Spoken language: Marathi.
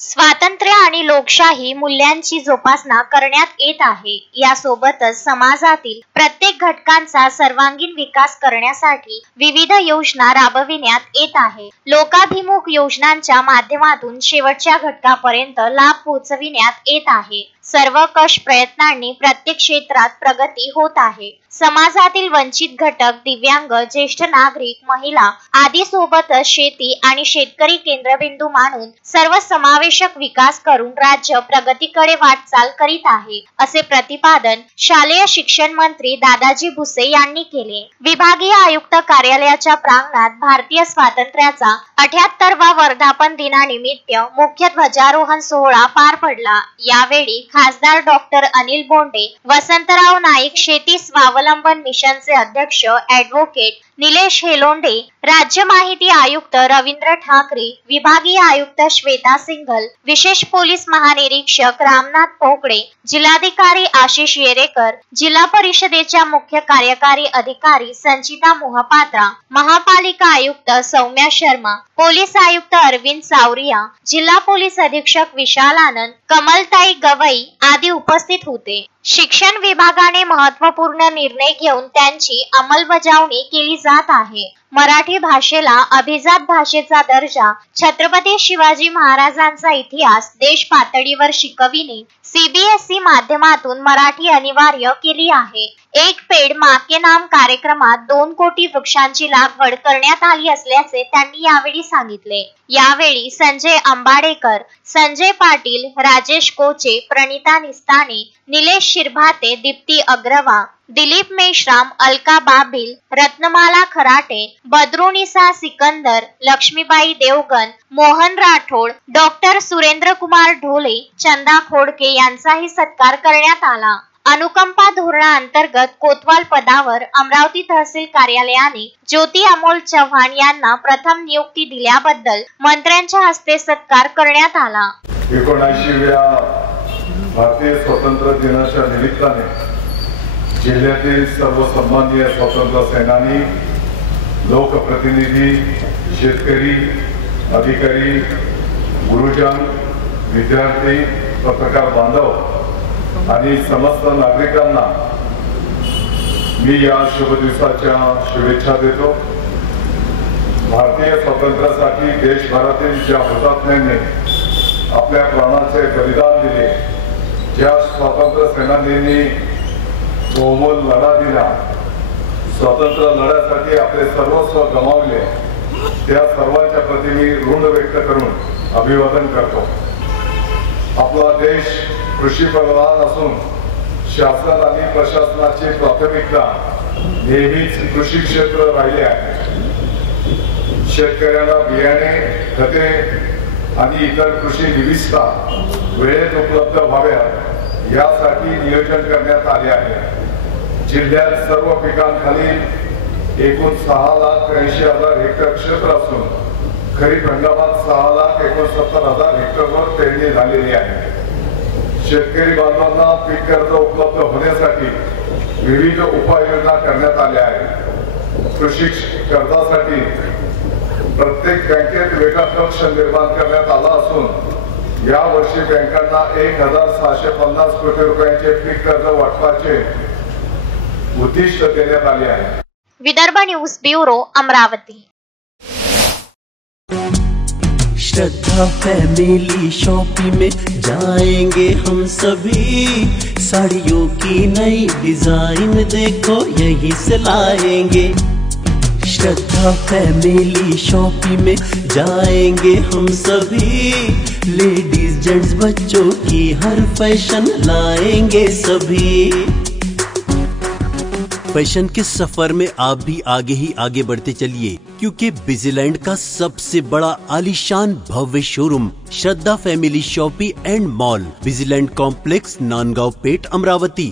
स्वातंत्र्य आणि लोकशाही मूल्यांची जोपासना करण्यात येत आहे। यासोबतच समाजातील प्रत्येक घटकांचा सर्वांगीण विकास करण्यासाठी विविध योजना राबविण्यात येत आहे। लोकाभिमुख योजनांच्या माध्यमातून शेवटच्या घटकापर्यंत लाभ पोहोचविण्यात येत आहे। सर्वकष प्रयत्नांनी प्रत्येक क्षेत्रात प्रगती होत आहे। समाजातील वंचित घटक, दिव्यांग, ज्येष्ठ नागरिक, महिला आदी सोबतच शेती आणि शेतकरी केंद्रबिंदू मानून सर्वसमावेशक विकास करून राज्य प्रगतीकडे वाटचाल करीत आहे, असे प्रतिपादन शालेय शिक्षण मंत्री दादाजी भुसे यांनी केले। विभागीय आयुक्त कार्यालयाच्या प्रांगणात भारतीय स्वातंत्र्याचा 78वा वर्धापन दिनानिमित्त मुख्य ध्वजारोहण सोहळा पार पडला। यावेळी खासदार डॉक्टर अनिल बोंडे, वसंतराव नाईक शेती स्वावलंबन मिशनचे अध्यक्ष ॲडव्होकेट निलेश हेलोंडे, राज्य माहिती आयुक्त रवींद्र ठाकरे, विभागीय आयुक्त श्वेता सिंघल, विशेष पोलीस महानिरीक्षक रामनाथ पोकळे, जिल्हाधिकारी आशिष येरेकर, जिल्हा परिषदेच्या मुख्य कार्यकारी अधिकारी संचिता मोहपात्रा, महापालिका आयुक्त सौम्या शर्मा, पोलीस आयुक्त अरविंद सावरिया, जिल्हा पोलीस अधीक्षक विशाल आनंद, कमलताई गवई आदी उपस्थित होते। शिक्षण विभागाने महत्त्वपूर्ण निर्णय घेऊन त्यांची अंमलबजावणी केली जात आहे। मराठी भाषेला अभिजात भाषेचा दर्जा, छत्रपती शिवाजी महाराजांचा इतिहास देश पातळीवर शिकविणे, सीबीएसई माध्यमातून मराठी अनिवार्य केली आहे। एक पेड़ माँ के नाम कार्यक्रमात 2 कोटी वृक्षांची लागवड करण्यात आली असल्याचे त्यांनी यावेळी सांगितले। यावेळी संजय अंबाडेकर, संजय पाटील, राजेश कोचे, प्रणिता निस्ताने, निलेश शिरभाते, दीप्ती अग्रवा, दिलीप मेश्राम, अलका बाबिल, रत्नमाला खराटे, बद्रुनिसा सिकंदर, लक्ष्मीबाई देवगन, मोहन राठोड, डॉक्टर सुरेंद्र कुमार ढोले, चंदा खोडके यांचाही सत्कार करण्यात आला। अनुकंपा धोरणाअंतर्गत कोतवाल पदावर अमरावती तहसील कार्यालयाने ज्योती अमोल चव्हाण यांना प्रथम नियुक्ती दिल्याबद्दल मंत्र्यांच्या हस्ते सत्कार करण्यात आला। 79व्या भारतीय स्वातंत्र्य दिनाच्या निमित्ताने जिल्ह्यातील सर्व सन्माननीय स्वातंत्र्य सेनानी, लोकप्रतिनिधी, शेतकरी, अधिकारी, गुरुजन, विद्यार्थी, पत्रकार बांधव आणि समस्त नागरिकांना मी या शुभ दिवसाच्या शुभेच्छा देतो। भारतीय स्वातंत्र्यासाठी देशभरातील ज्या हुतात्म्यांनी आपल्या प्राणाचे बलिदान दिले, ज्या स्वातंत्र्य सेनानींनी बहुमोल लढा दिला, स्वातंत्र्य लढ्यासाठी आपले सर्वस्व गमावले, त्या सर्वांच्या प्रती मी ऋण व्यक्त करून अभिवादन करतो। आपला देश कृषी प्रधान असून शासन आणि प्रशासनाची प्राथमिकता नेहमीच कृषी क्षेत्र राहिले आहे। शेतकऱ्यांना बियाणे, खते आणि इतर कृषी निविष्ठा वेळेत उपलब्ध व्हाव्यात यासाठी नियोजन करण्यात आले आहे। जिल्ह्यात सर्व पिकांखाली एकूण 6,80,000 हेक्टर क्षेत्र असून खरीप हंगामात 6,69,000 हेक्टरवर पेरणी झालेली आहे। शेतकरी बांधवांना पीक कर्ज उपलब्ध होण्यासाठी विविध उपाययोजना करण्यात आल्या आहेत। कृषी कर्जासाठी प्रत्येक बँकेत वेगळा कक्ष निर्माण करण्यात आला असून या वर्षी बँकांना 1,650 कोटी रुपयांचे पीक कर्ज वाटपाचे उद्दिष्ट देण्यात आले आहे। Vidarbha news bureau, Amravati. Shraddha family shopping में जाएंगे हम सभी, साड़ियों की नई डिजाइन देखो यहीं से लाएंगे। श्रद्धा फैमिली शॉपिंग में जाएंगे हम सभी, लेडीज जेंट्स बच्चों की हर फैशन लाएंगे सभी। फैशन के सफर में आप भी आगे ही आगे बढ़ते चलिए, क्योंकि बिजीलैंड का सबसे बड़ा आलीशान भव्य showroom Shraddha family shopping and mall, Busyland complex, Nandgaon Peth, Amravati.